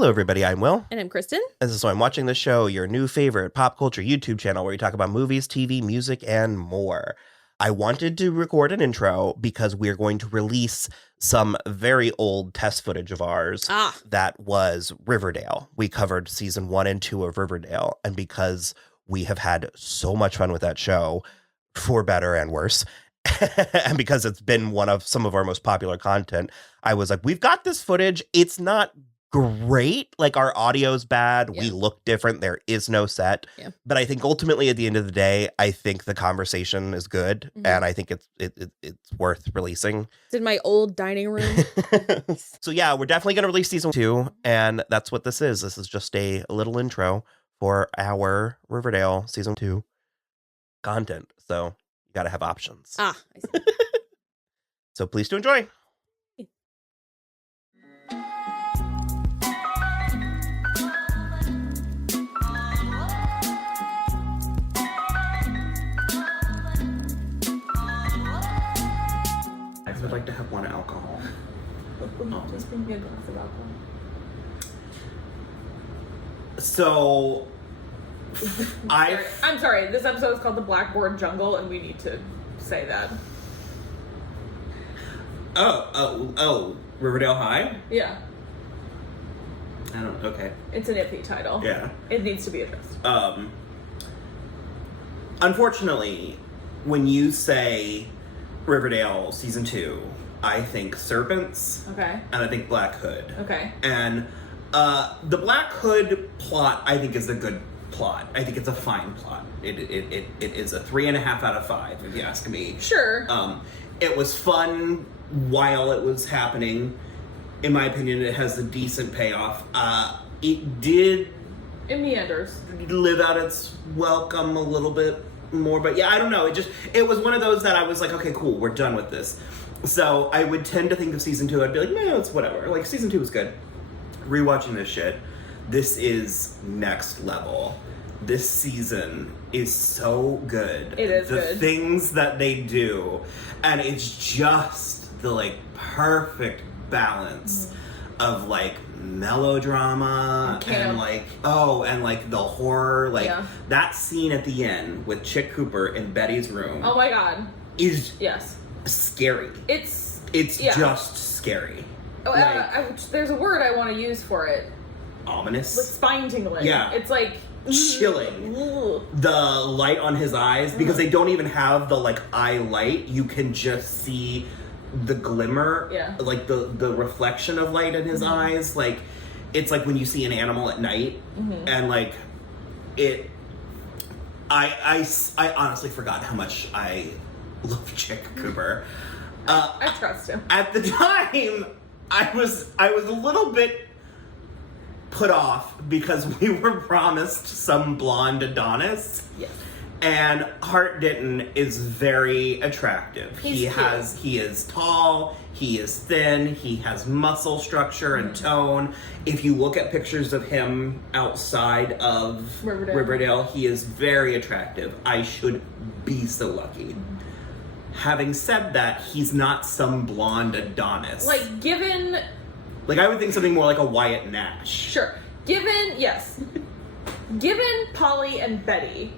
Hello, everybody. I'm Will. And I'm Kristen. This is So I'm Watching the Show, your new favorite pop culture YouTube channel where we talk about movies, TV, music, and more. I wanted to record an intro because we're going to release some very old test footage of ours that was Riverdale. We covered season 1 and 2 of Riverdale, and because we have had so much fun with that show, for better and worse, and because it's been one of some of our most popular content, I was like, we've got this footage. It's not great. Like, our audio's bad. Yeah. We look different. There is no set. Yeah. But I think ultimately at the end of the day, I think the conversation is good. Mm-hmm. And I think it's worth releasing. It's in my old dining room. So yeah, we're definitely going to release season 2. And that's what this is. This is just a little intro for our Riverdale season 2 content. So you got to have options. I see. So please do enjoy. I would like to have one alcohol. Just bring me a glass of alcohol. So, I'm sorry, this episode is called The Blackboard Jungle, and we need to say that. Oh, Riverdale High? Yeah. Okay. It's an iffy title. Yeah. It needs to be addressed. Unfortunately, when you say Riverdale season 2, I think serpents. Okay. And I think Black Hood. Okay. And the Black Hood plot, I think, is a good plot. I think it's a fine plot. It is a 3.5 out of 5, if you ask me. Sure. It was fun while it was happening. In my opinion, it has a decent payoff. It did... It meanders. Live out its welcome a little bit more, but yeah, I don't know. It was one of those that I was like, okay, cool, we're done with this. So I would tend to think of season 2, I'd be like, no, it's whatever. Like, season 2 was good. Rewatching this shit, this is next level. This season is so good. It is good. The things that they do, and it's just the, like, perfect balance of, like, melodrama and like the horror, like that scene at the end with Chick Cooper in Betty's room. Oh my god, is scary. It's just scary. Oh, there's a word I want to use for it. Ominous. Like spine tingling. Yeah, it's like chilling. The light on his eyes, because they don't even have the like eye light. You can just see the glimmer, like the reflection of light in his eyes. Like, it's like when you see an animal at night, and like I honestly forgot how much I love Chick Cooper. I trust him. At the time, I was a little bit put off because we were promised some blonde Adonis. Yes. And Hart Denton is very attractive. He is tall, he is thin, he has muscle structure and tone. If you look at pictures of him outside of Riverdale, he is very attractive. I should be so lucky. Having said that, he's not some blonde Adonis. Like, I would think something more like a Wyatt Nash. Sure. Given Polly and Betty,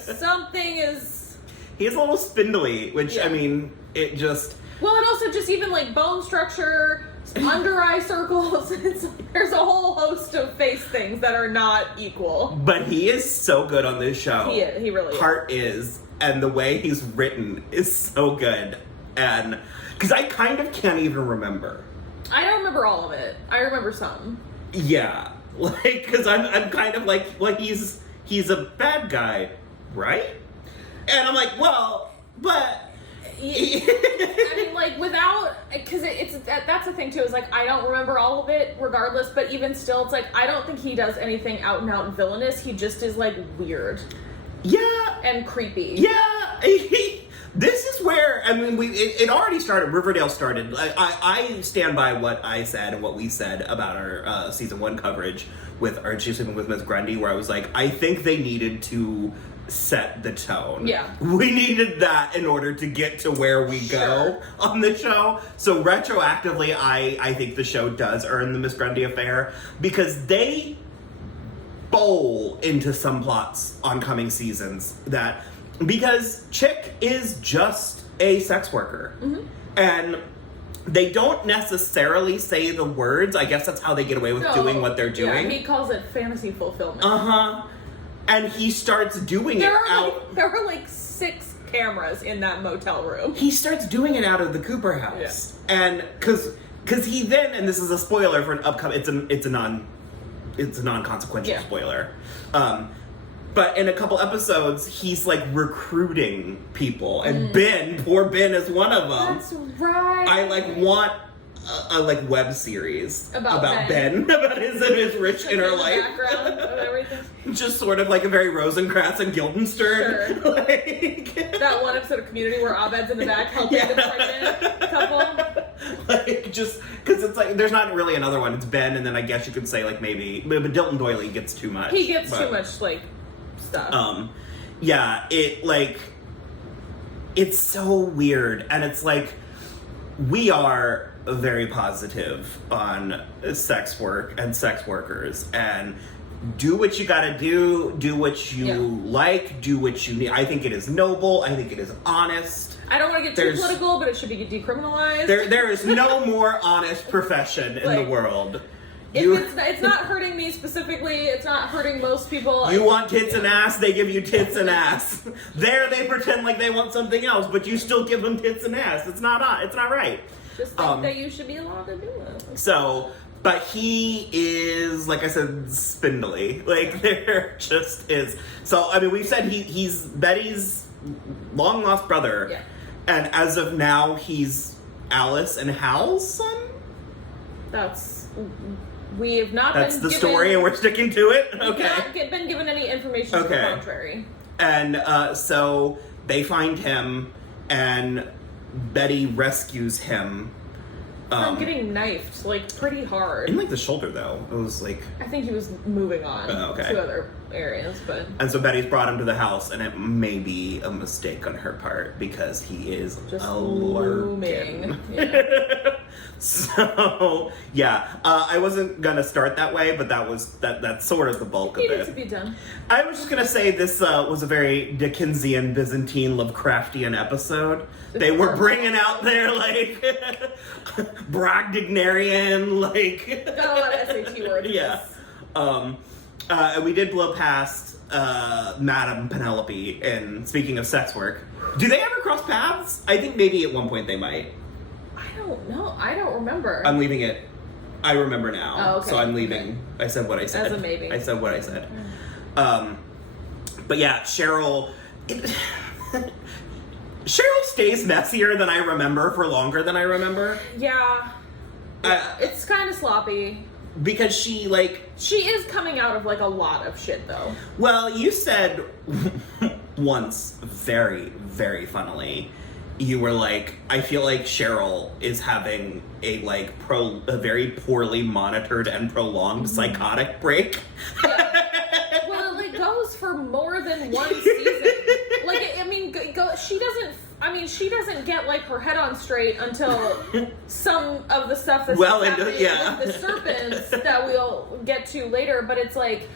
something is... He is a little spindly, which, I mean, it just... Well, and also just even, like, bone structure, under-eye circles, it's like, there's a whole host of face things that are not equal. But he is so good on this show. He really is. Hart is, and the way he's written is so good. And... Because I kind of can't even remember. I don't remember all of it. I remember some. Yeah. Like, because I'm kind of like, well, he's a bad guy, right? And I'm like, well, but... I mean, like, without... Because that's the thing, too, is, like, I don't remember all of it, regardless, but even still, it's like, I don't think he does anything out-and-out villainous. He just is, like, weird. Yeah. And creepy. Yeah. This is where, I mean, it already started. Riverdale started. I stand by what I said and what we said about our season 1 coverage with Archie sleeping with Miss Grundy, where I was like, I think they needed to set the tone. Yeah. We needed that in order to get to where we go on the show. So retroactively, I think the show does earn the Miss Grundy affair because they bowl into some plots on coming seasons because Chick is just a sex worker. Mm-hmm. And they don't necessarily say the words. I guess that's how they get away with doing what they're doing. Yeah, he calls it fantasy fulfillment. Uh-huh. And he starts doing there were like 6 cameras in that motel room. He starts doing it out of the Cooper house. Yeah. And because he then, and this is a spoiler for an upcoming, it's a non-consequential spoiler. But in a couple episodes, he's like recruiting people, and poor Ben is one of them. That's right. I want a like web series about Ben, about his rich inner life, background of everything. Just sort of like a very Rosencrantz and Guildenstern. Sure. Like that one episode of Community where Abed's in the back helping the pregnant couple. Like just because it's like there's not really another one. It's Ben, and then I guess you could say like maybe, but Dilton Doily gets too much. He gets too much like stuff. Yeah, it's so weird, and it's like we are very positive on sex work and sex workers, and do what you gotta do what you like, do what you need. I think it is noble, I think it is honest. I don't want to get too political, but it should be decriminalized. There is no more honest profession in the world. It's not hurting me specifically. It's not hurting most people. You want tits and ass, they give you tits and ass. There, they pretend like they want something else, but you still give them tits and ass. It's not right. Just think that you should be allowed to do it. So, but he is, like I said, spindly. Like, there just is. So, I mean, we've said he's Betty's long-lost brother. Yeah. And as of now, he's Alice and Hal's son? We have not That's the story, and we're sticking to it? Okay. We've not been given any information to the contrary. And so they find him, and Betty rescues him. From getting knifed, like, pretty hard. In, like, the shoulder, though. It was, like... I think he was moving on to other areas, but... And so Betty's brought him to the house, and it may be a mistake on her part, because he is just a looming. Yeah. So, yeah. I wasn't gonna start that way, but that's sort of the bulk of it. Needed to be done. I was just gonna say this was a very Dickensian, Byzantine, Lovecraftian episode. They were bringing out their, like, Brobdingnarian, like... Got a lot of SAT words. Yeah. And we did blow past Madame Penelope, and speaking of sex work, do they ever cross paths? I think maybe at one point they might. I don't know. I don't remember. I'm leaving it. I remember now. Oh, okay. So I'm leaving. Okay. I said what I said. As a maybe. I said what I said. But yeah, Cheryl... Cheryl stays messier than I remember for longer than I remember. Yeah. It's kind of sloppy. Because she, like... She is coming out of, like, a lot of shit, though. Well, you said once, very, very funnily, you were like, I feel like Cheryl is having a very poorly monitored and prolonged psychotic break. Yeah. Well, it goes for more than one season. Like, I mean, she doesn't get, like, her head on straight until some of the stuff that's happening with the serpents that we'll get to later, but it's like,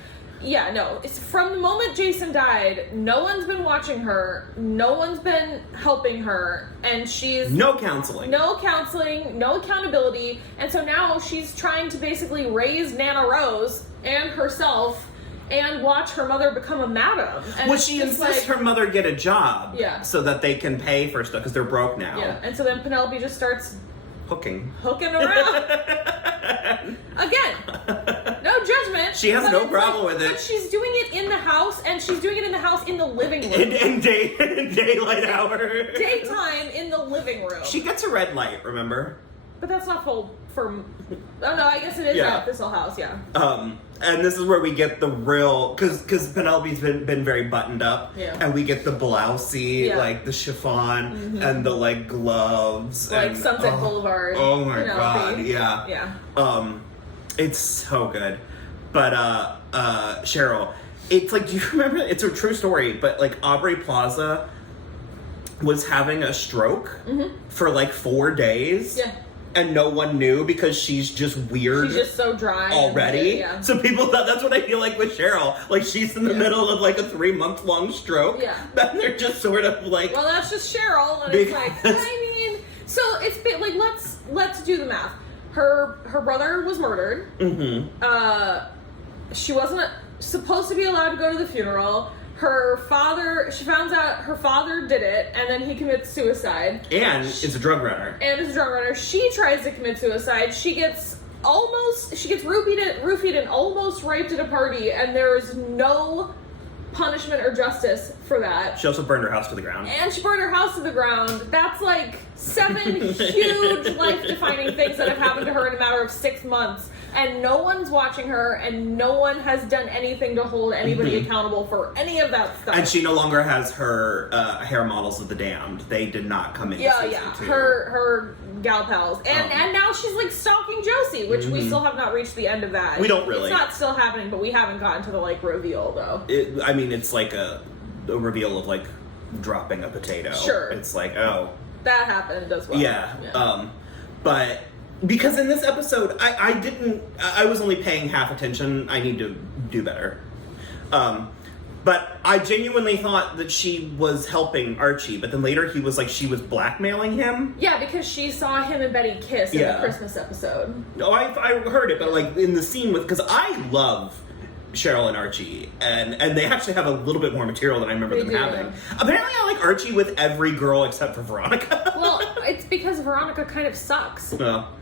yeah, no. It's from the moment Jason died, no one's been watching her, no one's been helping her, and she's... No counseling, no accountability, and so now she's trying to basically raise Nana Rose and herself and watch her mother become a madam. And well, she insists her mother get a job so that they can pay for stuff, because they're broke now. Yeah, and so then Penelope just starts... hooking around. Again, no judgment. She has no problem with it. But she's doing it in the house, and she's doing it in the house in the living room. In daylight hour. Daytime in the living room. She gets a red light, remember? But that's not full for... Oh, no, I guess it is at this whole house, yeah. And this is where we get the real... Because Penelope's been very buttoned up. Yeah. And we get the blousey, like, the chiffon, and the, like, gloves. Like and, Sunset Boulevard. Oh, my Penelope. God, yeah. Yeah. It's so good. But, Cheryl... It's like, do you remember? It's a true story, but like Aubrey Plaza was having a stroke for like 4 days. Yeah. And no one knew because she's just weird. She's just so dry already. Yeah. So people thought that's what I feel like with Cheryl. Like she's in the middle of like a 3-month-long stroke. Yeah. And they're just sort of like. Well, that's just Cheryl, and it's like, I mean, so it's been like let's do the math. Her brother was murdered. She wasn't supposed to be allowed to go to the funeral. She finds out her father did it, and then he commits suicide. And is a drug runner. She tries to commit suicide. She gets roofied and almost raped at a party, and there is no punishment or justice for that. She also burned her house to the ground. That's like 7 huge life-defining things that have happened to her in a matter of 6 months. And no one's watching her, and no one has done anything to hold anybody accountable for any of that stuff. And she no longer has her hair models of the damned. They did not come in. Yeah. Her gal pals. And now she's like stalking Josie, which we still have not reached the end of that. We don't really. It's not still happening, but we haven't gotten to the like reveal though. It's like a reveal of like dropping a potato. Sure. It's like, oh. That happened as well. Yeah. But because in this episode, I was only paying half attention. I need to do better. But I genuinely thought that she was helping Archie, but then later he was like, she was blackmailing him. Yeah, because she saw him and Betty kiss in the Christmas episode. Oh, I heard it, but like in the scene because I love Cheryl and Archie, and they actually have a little bit more material than I remember them having. Apparently I like Archie with every girl except for Veronica. Well, it's because Veronica kind of sucks. Well.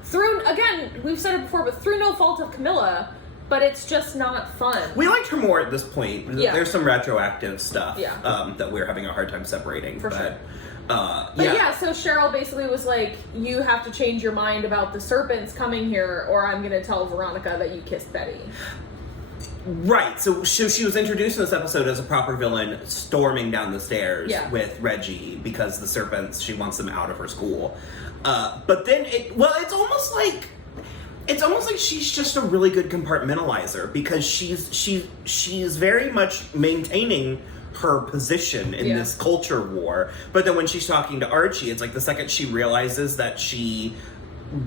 Again, we've said it before, but through no fault of Camilla, but it's just not fun. We liked her more at this point. Yeah. There's some retroactive stuff Yeah. That we're having a hard time separating. For sure. But so Cheryl basically was like, you have to change your mind about the serpents coming here, or I'm going to tell Veronica that you kissed Betty. Right, so she was introduced in this episode as a proper villain, storming down the stairs with Reggie because the serpents, she wants them out of her school. But then it's almost like she's just a really good compartmentalizer because she's very much maintaining her position in this culture war. But then when she's talking to Archie, it's like the second she realizes that she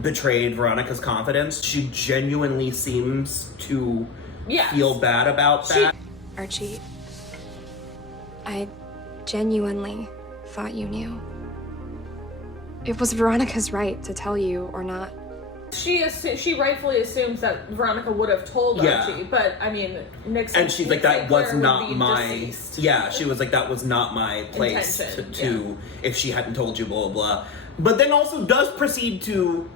betrayed Veronica's confidence, she genuinely seems to feel bad about that. Archie, I genuinely thought you knew. It was Veronica's right to tell you or not. She rightfully assumes that Veronica would have told Archie, but I mean, and she's like, that was not my deceased. she was like, that was not my place to if she hadn't told you, blah blah blah. But then also does proceed to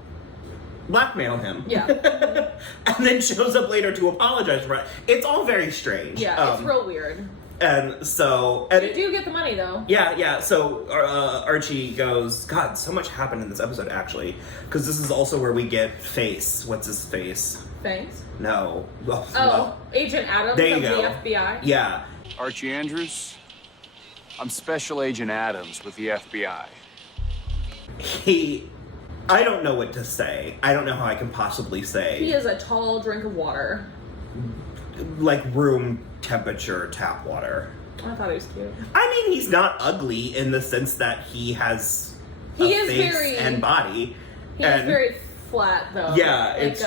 blackmail him. Yeah. And then shows up later to apologize for it. It's all very strange. Yeah, it's real weird. And so... You do get the money, though. Yeah. So Archie goes, God, so much happened in this episode, actually. Because this is also where we get Face. What's his face? Thanks. No. Agent Adams there you of go. the FBI. Yeah. Archie Andrews. I'm Special Agent Adams with the FBI. I don't know what to say. I don't know how I can possibly say. He is a tall drink of water. Like room temperature tap water. I thought he was cute. I mean, he's not ugly in the sense that he has face and body. He is very flat, though. Yeah, like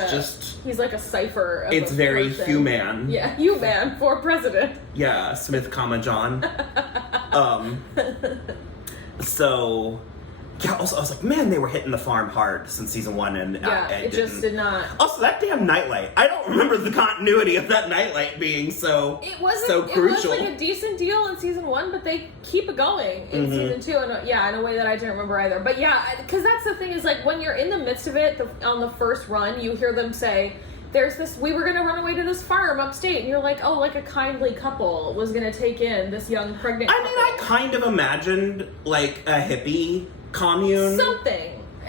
he's like a cipher. It's very human. Yeah, human for president. Yeah, Smith, John. So... Yeah, also, I was like, man, they were hitting the farm hard since season 1, and it just did not. Also, that damn nightlight. I don't remember the continuity of that nightlight being so crucial. It was like a decent deal in season 1, but they keep it going in season 2, and in a way that I didn't remember either. But yeah, because that's the thing is, like, when you're in the midst of it, on the first run, you hear them say, we were going to run away to this farm upstate, and you're like, oh, like a kindly couple was going to take in this young pregnant couple. I kind of imagined, like, a hippie commune.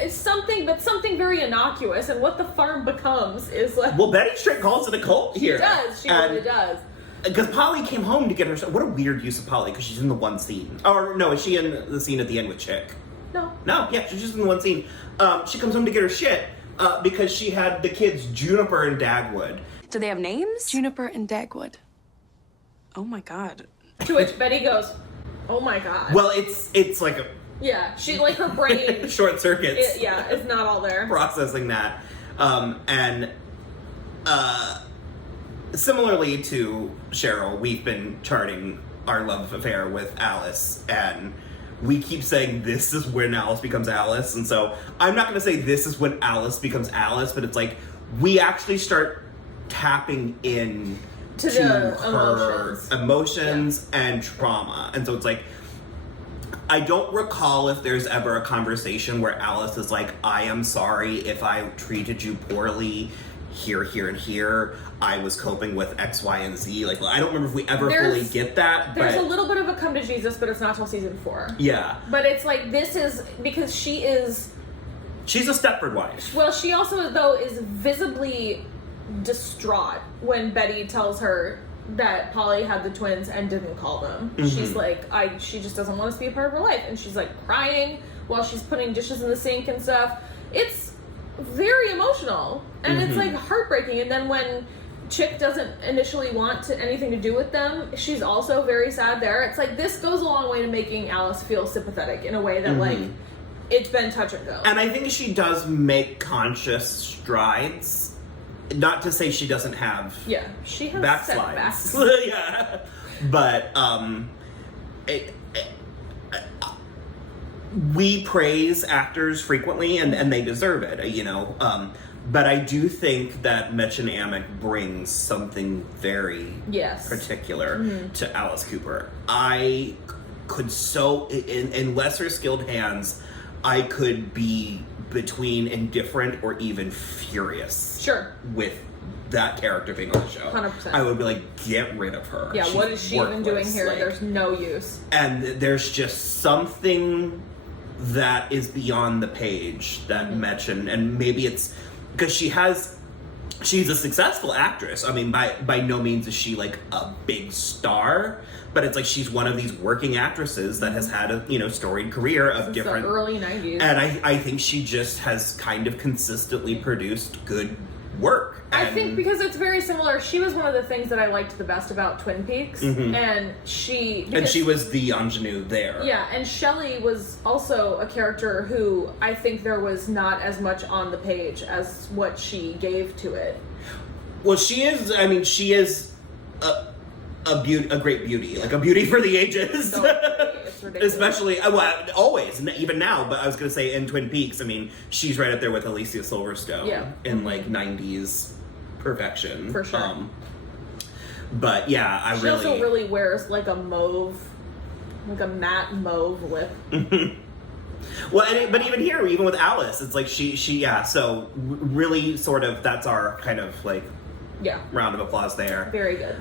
Something, but something very innocuous, and what the farm becomes is like... Well, Betty straight calls it a cult here. She really does. Because Polly came home to get her... What a weird use of Polly, because she's in the one scene. Or, no, is she in the scene at the end with Chick? No, yeah, she's just in the one scene. She comes home to get her shit, because she had the kids Juniper and Dagwood. Do they have names? Juniper and Dagwood. Oh my god. To which Betty goes, oh my god. Well, it's like a Yeah, she, like, her brain... short circuits. It's not all there. Processing that. And similarly to Cheryl, we've been charting our love affair with Alice, and we keep saying this is when Alice becomes Alice, and so I'm not going to say this is when Alice becomes Alice, but it's like we actually start tapping in to her emotions and trauma, and so it's like I don't recall if there's ever a conversation where Alice is like, I am sorry if I treated you poorly here, and here. I was coping with X, Y, and Z. Like, I don't remember if we ever fully get that. There's a little bit of a come to Jesus, but it's not till season 4. Yeah. But it's like, this is, because she's a Stepford wife. Well, she also, though, is visibly distraught when Betty tells her that Polly had the twins and didn't call them. Mm-hmm. She's like, she just doesn't want us to be a part of her life. And she's like crying while she's putting dishes in the sink and stuff. It's very emotional. And it's like heartbreaking. And then when Chick doesn't initially want anything to do with them, she's also very sad there. It's like, this goes a long way to making Alice feel sympathetic in a way that like, it's been touch and go. And I think she does make conscious strides. Not to say she doesn't have she has backslides. Yeah. But we praise actors frequently, and they deserve it, you know. But I do think that Mädchen Amick brings something very particular to Alice Cooper. I could in lesser skilled hands, I could be between indifferent or even furious with that character being on the show. 100%. I would be like, get rid of her. Yeah, She's what is she even doing here? Like, there's no use. And there's just something that is beyond the page that Mädchen, and maybe it's because she's a successful actress. I mean, by no means is she like a big star, but it's like she's one of these working actresses that has had a storied career of Since different the early 90s. And I think she just has kind of consistently produced good work. I think because it's very similar. She was one of the things that I liked the best about Twin Peaks, and she was the ingenue there. Yeah, and Shelley was also a character who I think there was not as much on the page as what she gave to it. Well, she is. I mean, she is a great beauty, like a beauty for the ages. So, it's ridiculous. Especially, always, even now. But I was going to say in Twin Peaks, I mean, she's right up there with Alicia Silverstone in like 90s perfection. For sure. But yeah, she also really wears like a matte mauve lip. Well, but even here, even with Alice, it's like she so really sort of that's our kind of like round of applause there. Very good.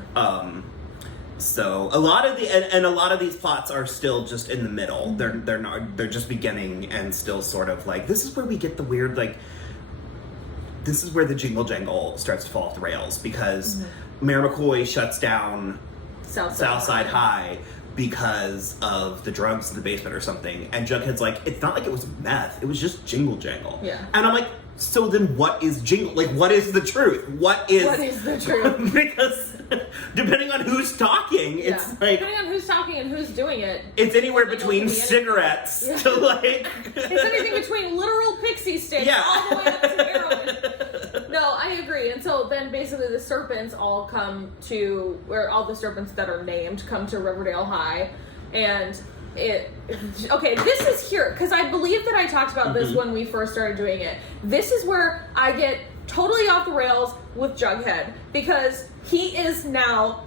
So a lot of a lot of these plots are still just in the middle. They're just beginning and still sort of like, this is where we get the weird, like, this is where the jingle jangle starts to fall off the rails, because Mayor McCoy shuts down Southside High because of the drugs in the basement or something, and Jughead's like, it's not like it was meth, it was just jingle jangle. Yeah. And I'm like, so then what is jingle? Like, what is the truth? What is the truth? Because depending on who's talking, it's like... Depending on who's talking and who's doing it. It's anywhere between cigarettes to like... It's anything between literal pixie sticks all the way up to heroin. No, I agree. And so then basically the serpents all come to... Where all the serpents that are named come to Riverdale High. And... this is here, because I believe that I talked about this when we first started doing it. This is where I get totally off the rails with Jughead, because he is now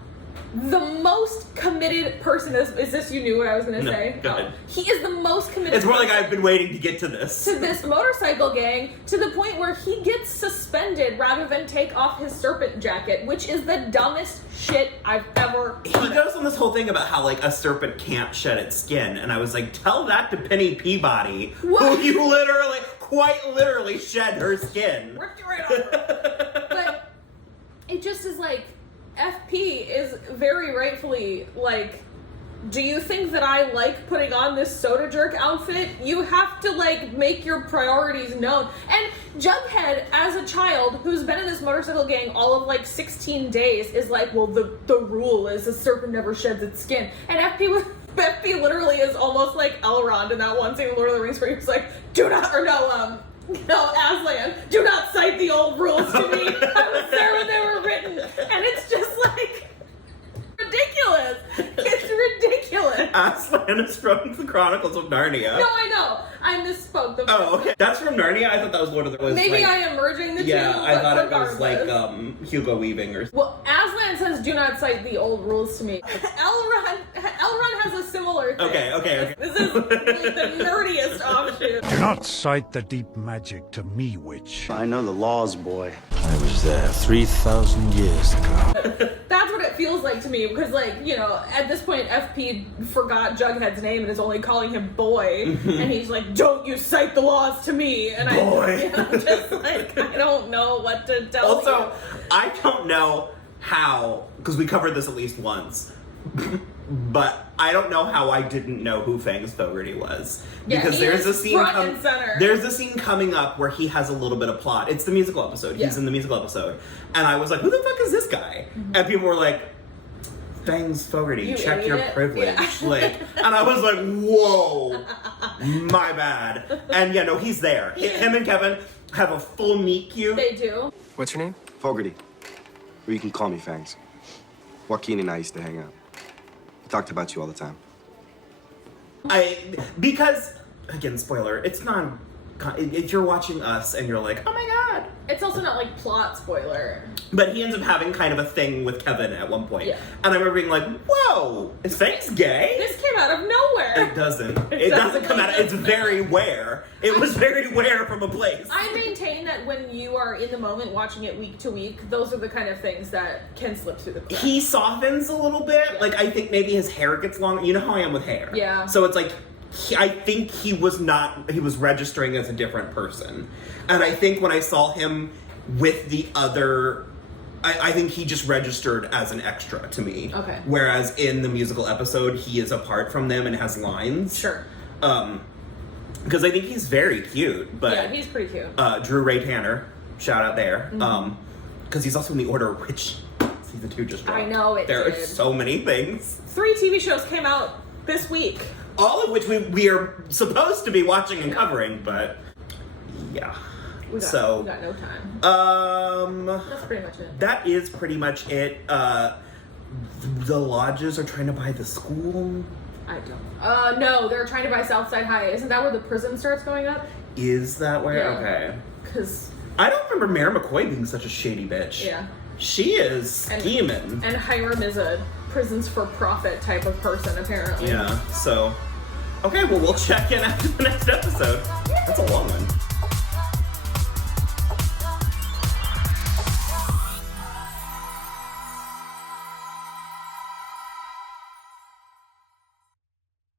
the most committed person. Is this, you knew what I was going to say? Go ahead. He is the most committed. It's more like I've been waiting to get to this. To this motorcycle gang, to the point where he gets suspended rather than take off his serpent jacket, which is the dumbest shit I've ever He goes on this whole thing about how, like, a serpent can't shed its skin, and I was like, tell that to Penny Peabody, who you quite literally shed her skin. Ripped it right off. But it just is like, FP is very rightfully, like, do you think that I like putting on this soda jerk outfit? You have to, like, make your priorities known. And Jughead, as a child who's been in this motorcycle gang all of, like, 16 days, is like, well, the rule is a serpent never sheds its skin. And FP literally is almost like Elrond in that one scene in Lord of the Rings where he was like, Aslan, do not cite the old rules to me. I was there when they were written. And it's just like, ridiculous. It's ridiculous. Aslan is from the Chronicles of Narnia. No, I know. I misspoke. Okay. That's from Narnia? I thought that was Lord of the Rings. Maybe I am merging the two. Yeah, I thought it was regardless. like Hugo Weaving or something. Well, Aslan says do not cite the old rules to me. Elrond has a similar thing. Okay. This is like the nerdiest offshoot. Do not cite the deep magic to me, witch. I know the laws, boy. I was there 3,000 years ago. That's what it feels like to me, because, like, you know, at this point, FP forgot Jughead's name and is only calling him Boy, and he's like, don't you cite the laws to me, and Boy. I'm just like, I don't know what to tell you. Also, I don't know how, because we covered this at least once, but I don't know how I didn't know who Fangs Fogarty was. Yeah, Because he there's is a scene front and center. There's a scene coming up where he has a little bit of plot. It's the musical episode. He's Yeah. in the musical episode. And I was like, who the fuck is this guy? And people were like, Fangs Fogarty, You check your idiot. privilege. Yeah. Like, and I was like, whoa, my bad. And yeah, no, he's there. Him and Kevin have a full meet cute. They do. What's your name? Fogarty. Or you can call me Fangs. Joaquin and I used to hang out. We talked about you all the time. Because, again, spoiler, it's not, if you're watching us and you're like, oh my god. It's also not, like, plot spoiler. But he ends up having kind of a thing with Kevin at one point. Yeah. And I remember being like, whoa, is Fangs gay? This came out of nowhere. It doesn't. It doesn't come out. It's very rare. It was very rare from a place. I maintain that when you are in the moment watching it week to week, those are the kind of things that can slip through the cracks. He softens a little bit. Yeah. Like, I think maybe his hair gets longer. You know how I am with hair. Yeah. So it's like, I think he was registering as a different person. And I think when I saw him with the other, I think he just registered as an extra to me. Okay. Whereas in the musical episode, he is apart from them and has lines. Sure. Because I think he's very cute. But Yeah, he's pretty cute. Drew Ray Tanner, shout out there. Because he's also in the Order of Witch. Season 2 just dropped. I know it There are did. so many things. 3 TV shows came out this week. All of which we are supposed to be watching and covering, but yeah. We got no time. That's pretty much it. That is pretty much it. The lodges are trying to buy the school. I don't. No, they're trying to buy Southside High. Isn't that where the prison starts going up? Is that where? Yeah. Okay. Because I don't remember Mary McCoy being such a shady bitch. yeah. She is scheming. And Hiram is a prisons for profit type of person, apparently. Yeah. So, okay. Well, we'll check in after the next episode. That's a long one.